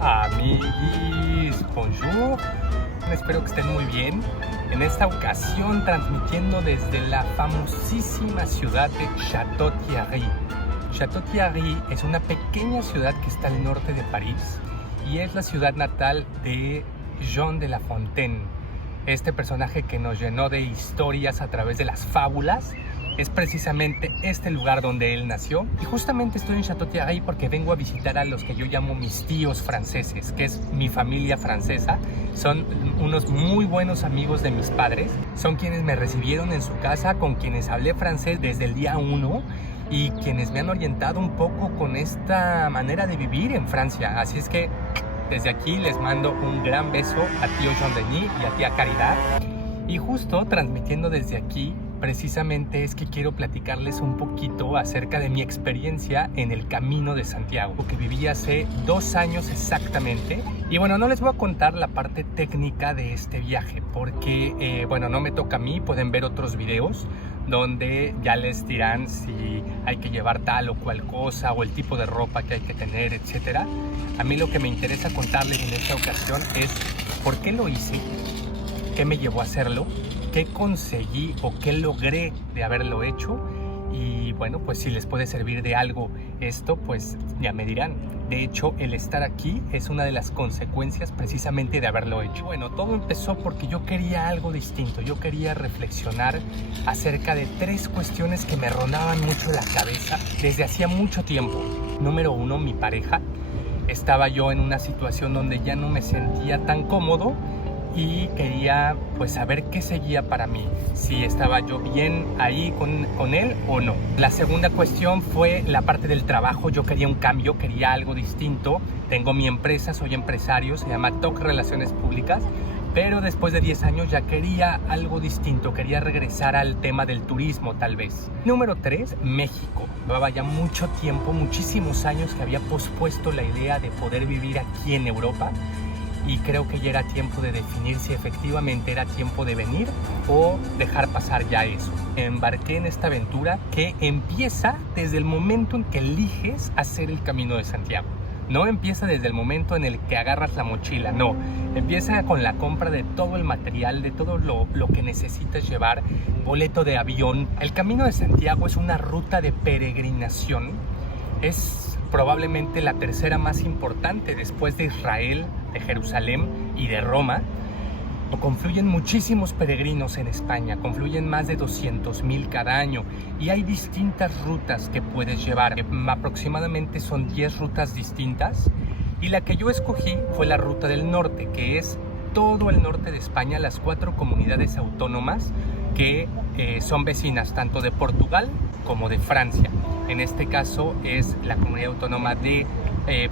Amiguis, bonjour. Espero que estén muy bien. En esta ocasión transmitiendo desde la famosísima ciudad de Château-Thierry. Château-Thierry es una pequeña ciudad que está al norte de París y es la ciudad natal de Jean de La Fontaine. Este personaje que nos llenó de historias a través de las fábulas. Es precisamente este lugar donde él nació. Y justamente estoy en Château-Thierry porque vengo a visitar a los que yo llamo mis tíos franceses, que es mi familia francesa. Son unos muy buenos amigos de mis padres. Son quienes me recibieron en su casa, con quienes hablé francés desde el día 1 y quienes me han orientado un poco con esta manera de vivir en Francia. Así es que desde aquí les mando un gran beso a tío Jean-Denis y a tía Caridad. Y justo transmitiendo desde aquí, precisamente es que quiero platicarles un poquito acerca de mi experiencia en el Camino de Santiago, que viví hace 2 años exactamente. Y bueno, no les voy a contar la parte técnica de este viaje, porque bueno, no me toca a mí, pueden ver otros videos donde ya les dirán si hay que llevar tal o cual cosa o el tipo de ropa que hay que tener, etcétera. A mí lo que me interesa contarles en esta ocasión es por qué lo hice, qué me llevó a hacerlo, qué conseguí o qué logré de haberlo hecho. Y bueno, pues si les puede servir de algo esto, pues ya me dirán. De hecho, el estar aquí es una de las consecuencias precisamente de haberlo hecho. Bueno, todo empezó porque yo quería algo distinto. Yo quería reflexionar acerca de 3 cuestiones que me rondaban mucho la cabeza desde hacía mucho tiempo. Número 1, mi pareja. Estaba yo en una situación donde ya no me sentía tan cómodo y quería pues saber qué seguía para mí, si estaba yo bien ahí con él o no. La segunda cuestión fue la parte del trabajo. Yo quería un cambio, quería algo distinto. Tengo mi empresa, soy empresario, se llama TOC Relaciones Públicas, pero después de 10 años ya quería algo distinto, quería regresar al tema del turismo tal vez. Número 3, México. Llevaba ya mucho tiempo, muchísimos años que había pospuesto la idea de poder vivir aquí en Europa. Y creo que ya era tiempo de definir si efectivamente era tiempo de venir o dejar pasar ya eso. Me embarqué en esta aventura que empieza desde el momento en que eliges hacer el Camino de Santiago. No empieza desde el momento en el que agarras la mochila, no. Empieza con la compra de todo el material, de todo lo que necesitas llevar, boleto de avión. El Camino de Santiago es una ruta de peregrinación. Es probablemente la tercera más importante después de Israel, de Jerusalén y de Roma. Confluyen muchísimos peregrinos en España, confluyen más de 200,000 cada año y hay distintas rutas que puedes llevar. Aproximadamente son 10 rutas distintas y la que yo escogí fue la ruta del norte, que es todo el norte de España, las 4 comunidades autónomas que son vecinas tanto de Portugal como de Francia. En este caso es la comunidad autónoma de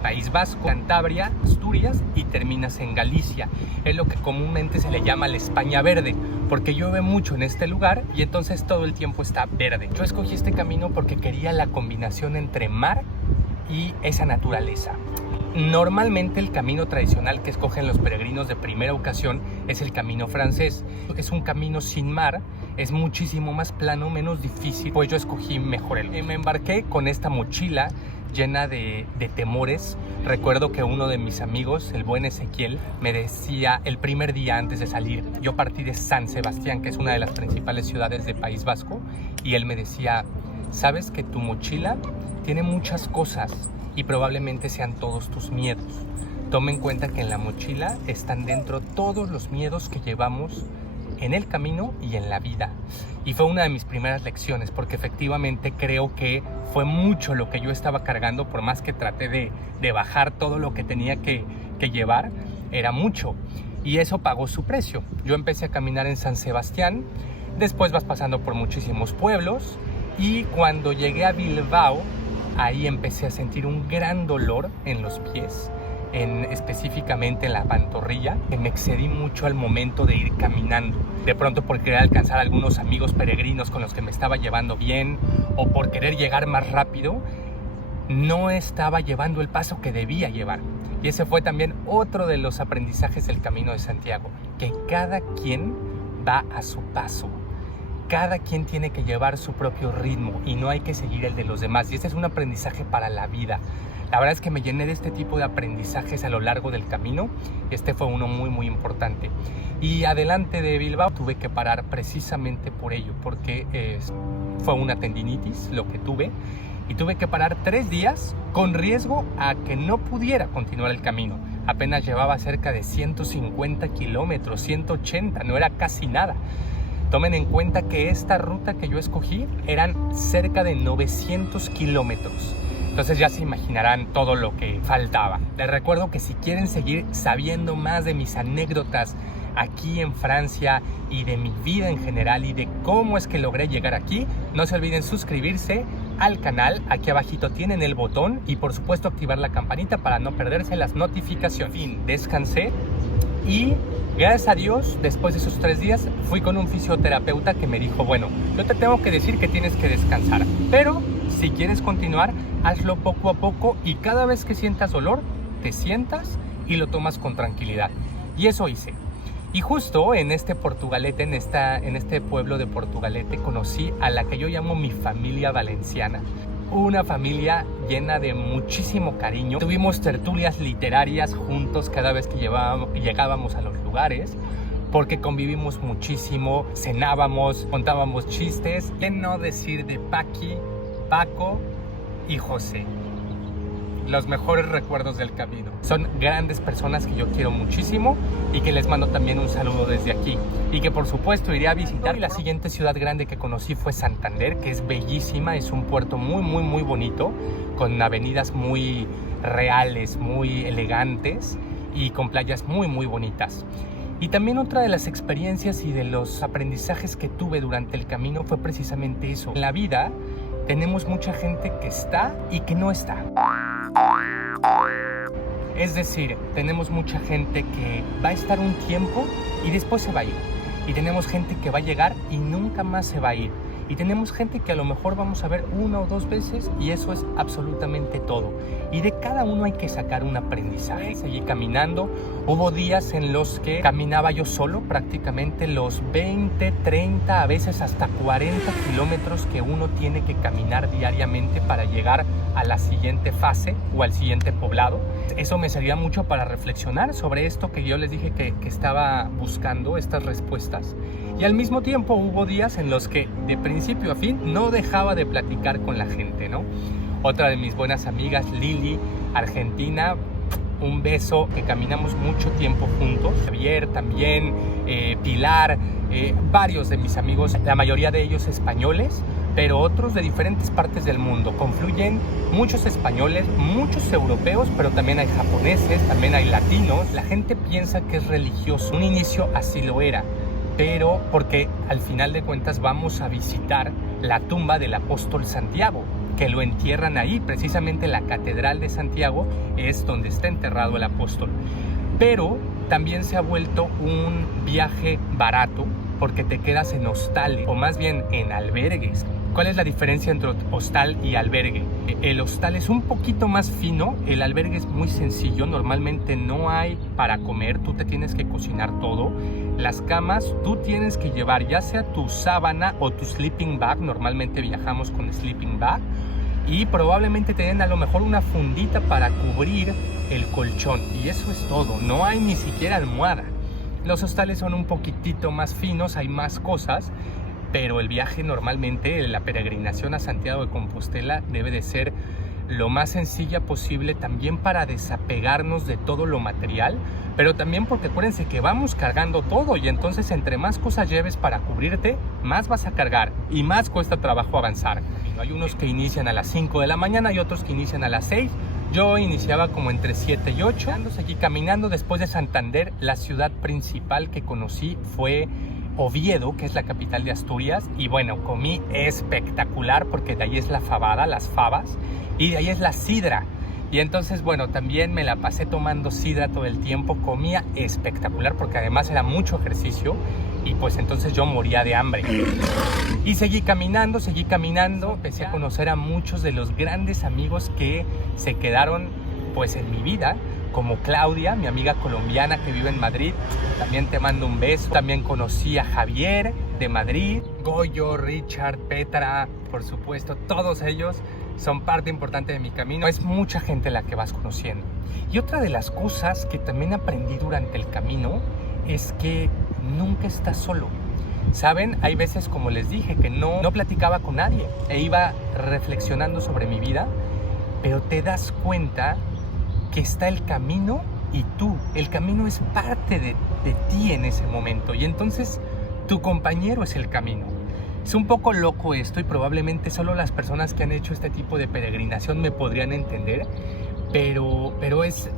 País Vasco, Cantabria, Asturias y terminas en Galicia. Es lo que comúnmente se le llama la España verde, porque llueve mucho en este lugar y entonces todo el tiempo está verde. Yo escogí este camino porque quería la combinación entre mar y esa naturaleza. Normalmente el camino tradicional que escogen los peregrinos de primera ocasión es el camino francés. Es un camino sin mar, es muchísimo más plano, menos difícil, pues yo escogí mejor el. Me embarqué con esta mochila llena de temores. Recuerdo que uno de mis amigos, el buen Ezequiel, me decía el primer día antes de salir, yo partí de San Sebastián, que es una de las principales ciudades de País Vasco, y él me decía, sabes que tu mochila tiene muchas cosas y probablemente sean todos tus miedos. Toma en cuenta que en la mochila están dentro todos los miedos que llevamos en el camino y en la vida. Y fue una de mis primeras lecciones, porque efectivamente creo que fue mucho lo que yo estaba cargando, por más que traté de bajar todo lo que tenía que llevar, era mucho. Y eso pagó su precio. Yo empecé a caminar en San Sebastián, después vas pasando por muchísimos pueblos, y cuando llegué a Bilbao, ahí empecé a sentir un gran dolor en los pies, específicamente en la pantorrilla, que me excedí mucho al momento de ir caminando. De pronto por querer alcanzar a algunos amigos peregrinos con los que me estaba llevando bien, o por querer llegar más rápido, no estaba llevando el paso que debía llevar. Y ese fue también otro de los aprendizajes del Camino de Santiago, que cada quien va a su paso. Cada quien tiene que llevar su propio ritmo y no hay que seguir el de los demás. Y este es un aprendizaje para la vida. La verdad es que me llené de este tipo de aprendizajes a lo largo del camino. Este fue uno muy importante. Y adelante de Bilbao tuve que parar precisamente por ello, porque fue una tendinitis lo que tuve. Y tuve que parar 3 días con riesgo a que no pudiera continuar el camino. Apenas llevaba cerca de 150 kilómetros, 180, no era casi nada. Tomen en cuenta que esta ruta que yo escogí eran cerca de 900 kilómetros. Entonces ya se imaginarán todo lo que faltaba. Les recuerdo que si quieren seguir sabiendo más de mis anécdotas aquí en Francia y de mi vida en general y de cómo es que logré llegar aquí, no se olviden suscribirse al canal. Aquí abajito tienen el botón y por supuesto activar la campanita para no perderse las notificaciones. En fin, descansé y gracias a Dios, después de esos 3 días, fui con un fisioterapeuta que me dijo, bueno, yo te tengo que decir que tienes que descansar, pero si quieres continuar, hazlo poco a poco y cada vez que sientas dolor, te sientas y lo tomas con tranquilidad. Y eso hice. Y justo en este Portugalete, en este pueblo de Portugalete, conocí a la que yo llamo mi familia valenciana. Una familia llena de muchísimo cariño. Tuvimos tertulias literarias juntos cada vez que llegábamos a los lugares, porque convivimos muchísimo, cenábamos, contábamos chistes. ¿Qué no decir de Paqui, Paco y José? Los mejores recuerdos del camino. Son grandes personas que yo quiero muchísimo y que les mando también un saludo desde aquí. Y que por supuesto iré a visitar. Y la siguiente ciudad grande que conocí fue Santander, que es bellísima, es un puerto muy bonito, con avenidas muy reales, muy elegantes y con playas muy bonitas. Y también otra de las experiencias y de los aprendizajes que tuve durante el camino fue precisamente eso. En la vida tenemos mucha gente que está y que no está. Es decir, tenemos mucha gente que va a estar un tiempo y después se va a ir. Y tenemos gente que va a llegar y nunca más se va a ir. Y tenemos gente que a lo mejor vamos a ver 1 o 2 veces y eso es absolutamente todo. Y de cada uno hay que sacar un aprendizaje. Seguí caminando. Hubo días en los que caminaba yo solo, prácticamente los 20, 30, a veces hasta 40 kilómetros que uno tiene que caminar diariamente para llegar a la siguiente fase o al siguiente poblado. Eso me servía mucho para reflexionar sobre esto que yo les dije que estaba buscando, estas respuestas. Y al mismo tiempo hubo días en los que de principio a fin no dejaba de platicar con la gente, ¿no? Otra de mis buenas amigas, Lili, argentina, un beso, que caminamos mucho tiempo juntos. Javier también, Pilar, varios de mis amigos, la mayoría de ellos españoles, pero otros de diferentes partes del mundo. Confluyen muchos españoles, muchos europeos, pero también hay japoneses, también hay latinos. La gente piensa que es religioso. Un inicio así lo era, pero porque al final de cuentas vamos a visitar la tumba del apóstol Santiago, que lo entierran ahí. Precisamente la catedral de Santiago es donde está enterrado el apóstol. Pero también se ha vuelto un viaje barato porque te quedas en hostales, o más bien en albergues. ¿Cuál es la diferencia entre hostal y albergue? El hostal es un poquito más fino, el albergue es muy sencillo, normalmente no hay para comer, tú te tienes que cocinar todo. Las camas, tú tienes que llevar ya sea tu sábana o tu sleeping bag, normalmente viajamos con sleeping bag, y probablemente te den a lo mejor una fundita para cubrir el colchón, y eso es todo, no hay ni siquiera almohada. Los hostales son un poquitito más finos, hay más cosas, pero el viaje normalmente, la peregrinación a Santiago de Compostela debe de ser lo más sencilla posible, también para desapegarnos de todo lo material, pero también porque acuérdense que vamos cargando todo y entonces entre más cosas lleves para cubrirte, más vas a cargar y más cuesta trabajo avanzar. Hay unos que inician a las 5 de la mañana y otros que inician a las 6. Yo iniciaba como entre 7 y 8. Seguí caminando. Después de Santander, la ciudad principal que conocí fue Oviedo, que es la capital de Asturias, y bueno, comí espectacular porque de ahí es la fabada, las fabas, y de ahí es la sidra. Y entonces, bueno, también me la pasé tomando sidra todo el tiempo, comía espectacular porque además era mucho ejercicio y pues entonces yo moría de hambre. Y seguí caminando, empecé a conocer a muchos de los grandes amigos que se quedaron pues en mi vida, como Claudia, mi amiga colombiana que vive en Madrid, también te mando un beso. También conocí a Javier de Madrid, Goyo, Richard, Petra, por supuesto, todos ellos son parte importante de mi camino. Es mucha gente la que vas conociendo. Y otra de las cosas que también aprendí durante el camino es que nunca estás solo. ¿Saben? Hay veces, como les dije, que no platicaba con nadie e iba reflexionando sobre mi vida, pero te das cuenta que está el camino y tú. El camino es parte de ti en ese momento y entonces tu compañero es el camino. Es un poco loco esto y probablemente solo las personas que han hecho este tipo de peregrinación me podrían entender, pero es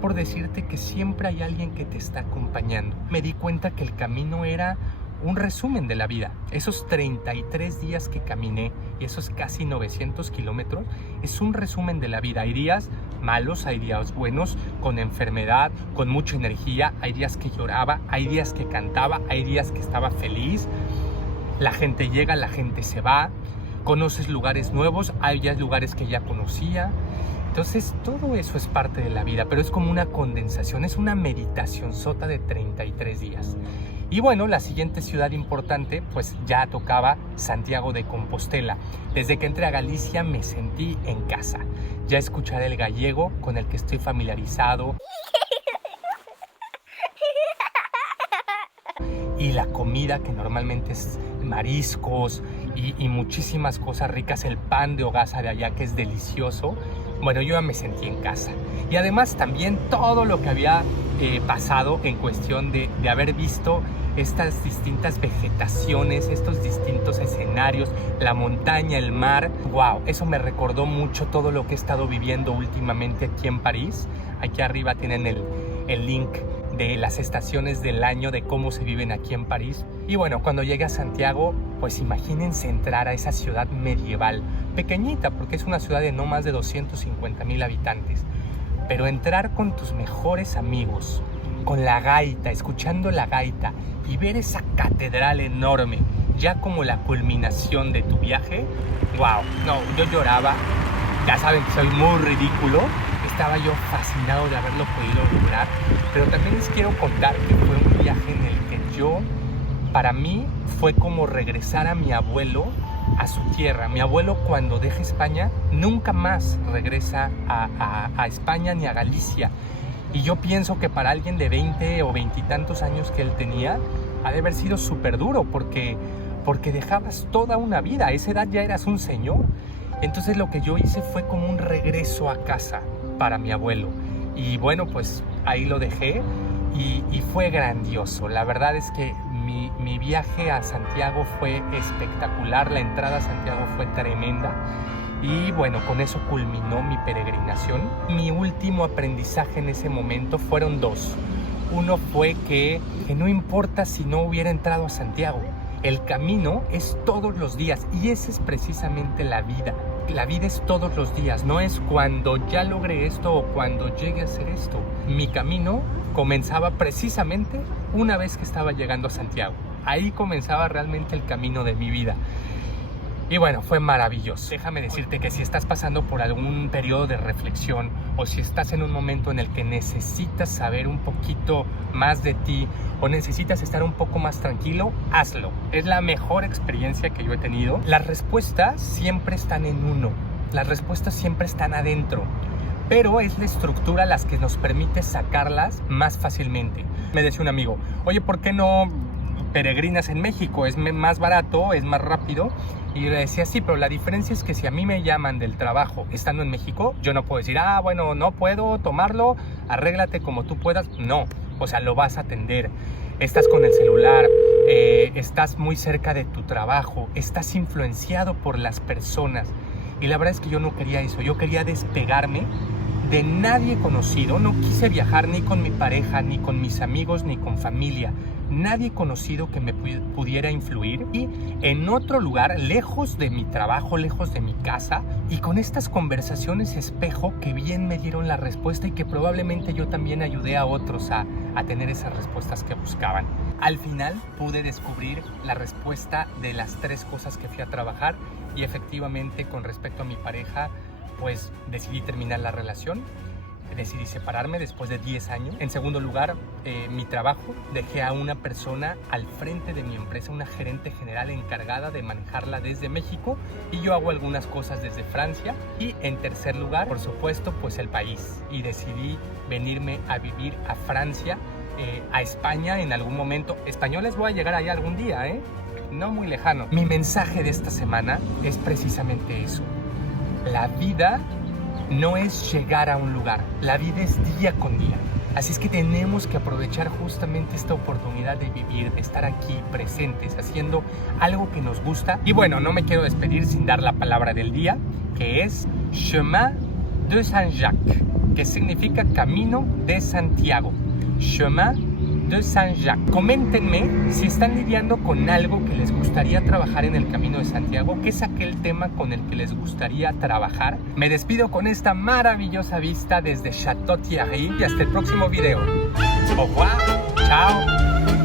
por decirte que siempre hay alguien que te está acompañando. Me di cuenta que el camino era un resumen de la vida. Esos 33 días que caminé y esos casi 900 kilómetros es un resumen de la vida. Hay días malos, hay días buenos, con enfermedad, con mucha energía, hay días que lloraba, hay días que cantaba, hay días que estaba feliz. La gente llega, la gente se va, conoces lugares nuevos, hay ya lugares que ya conocía. Entonces todo eso es parte de la vida, pero es como una condensación, es una meditación sota de 33 días. Y bueno, la siguiente ciudad importante, pues ya tocaba Santiago de Compostela. Desde que entré a Galicia me sentí en casa. Ya escuchar el gallego con el que estoy familiarizado. Y la comida que normalmente es mariscos y muchísimas cosas ricas. El pan de hogaza de allá que es delicioso. Bueno, yo ya me sentí en casa. Y además también todo lo que había pasado en cuestión de haber visto estas distintas vegetaciones, estos distintos escenarios, la montaña, el mar. Wow, eso me recordó mucho todo lo que he estado viviendo últimamente aquí en París. Aquí arriba tienen el link de las estaciones del año, de cómo se viven aquí en París. Y bueno, cuando llegue a Santiago, pues imagínense entrar a esa ciudad medieval, pequeñita porque es una ciudad de no más de 250,000 habitantes, pero entrar con tus mejores amigos, con la gaita, escuchando la gaita y ver esa catedral enorme, ya como la culminación de tu viaje, wow, no, yo lloraba, ya saben que soy muy ridículo, estaba yo fascinado de haberlo podido lograr, pero también les quiero contar que fue un viaje en el que para mí fue como regresar a mi abuelo a su tierra. Mi abuelo cuando deja España nunca más regresa a España ni a Galicia. Y yo pienso que para alguien de 20 o 20 y tantos años que él tenía, ha de haber sido súper duro porque dejabas toda una vida. A esa edad ya eras un señor. Entonces lo que yo hice fue como un regreso a casa para mi abuelo. Y bueno, pues ahí lo dejé y fue grandioso. La verdad es que mi viaje a Santiago fue espectacular. La entrada a Santiago fue tremenda. Y bueno, con eso culminó mi peregrinación. Mi último aprendizaje en ese momento fueron dos. Uno fue que no importa si no hubiera entrado a Santiago. El camino es todos los días y esa es precisamente la vida. La vida es todos los días, no es cuando ya logré esto o cuando llegue a hacer esto. Mi camino comenzaba precisamente una vez que estaba llegando a Santiago. Ahí comenzaba realmente el camino de mi vida. Y bueno, fue maravilloso. Déjame decirte que si estás pasando por algún periodo de reflexión o si estás en un momento en el que necesitas saber un poquito más de ti o necesitas estar un poco más tranquilo, hazlo. Es la mejor experiencia que yo he tenido. Las respuestas siempre están en uno. Las respuestas siempre están adentro. Pero es la estructura las que nos permite sacarlas más fácilmente. Me decía un amigo, oye, ¿por qué no peregrinas en México? Es más barato, es más rápido. Y yo le decía, sí, pero la diferencia es que si a mí me llaman del trabajo estando en México, yo no puedo decir, bueno, no puedo tomarlo, arréglate como tú puedas. No, o sea, lo vas a atender. Estás con el celular, estás muy cerca de tu trabajo, estás influenciado por las personas. Y la verdad es que yo no quería eso, yo quería despegarme de nadie conocido. No quise viajar ni con mi pareja, ni con mis amigos, ni con familia. Nadie conocido que me pudiera influir y en otro lugar, lejos de mi trabajo, lejos de mi casa y con estas conversaciones espejo que bien me dieron la respuesta y que probablemente yo también ayudé a otros a tener esas respuestas que buscaban. Al final pude descubrir la respuesta de las 3 cosas que fui a trabajar y efectivamente con respecto a mi pareja, pues decidí terminar la relación. decidí separarme después de 10 años. En segundo lugar, mi trabajo. Dejé a una persona al frente de mi empresa, una gerente general encargada de manejarla desde México, y yo hago algunas cosas desde Francia. Y en tercer lugar, por supuesto, pues el país. Y decidí venirme a vivir a Francia, a España en algún momento. Españoles, voy a llegar allá algún día, no muy lejano. Mi mensaje de esta semana es precisamente eso. La vida no es llegar a un lugar, la vida es día con día. Así es que tenemos que aprovechar justamente esta oportunidad de vivir, de estar aquí presentes, haciendo algo que nos gusta. Y bueno, no me quiero despedir sin dar la palabra del día, que es Chemin de Saint-Jacques, que significa Camino de Santiago. Chemin de Saint-Jacques. Coméntenme si están lidiando con algo que les gustaría trabajar en el Camino de Santiago, qué es aquel tema con el que les gustaría trabajar. Me despido con esta maravillosa vista desde Château Thierry y hasta el próximo video. Au revoir, chao.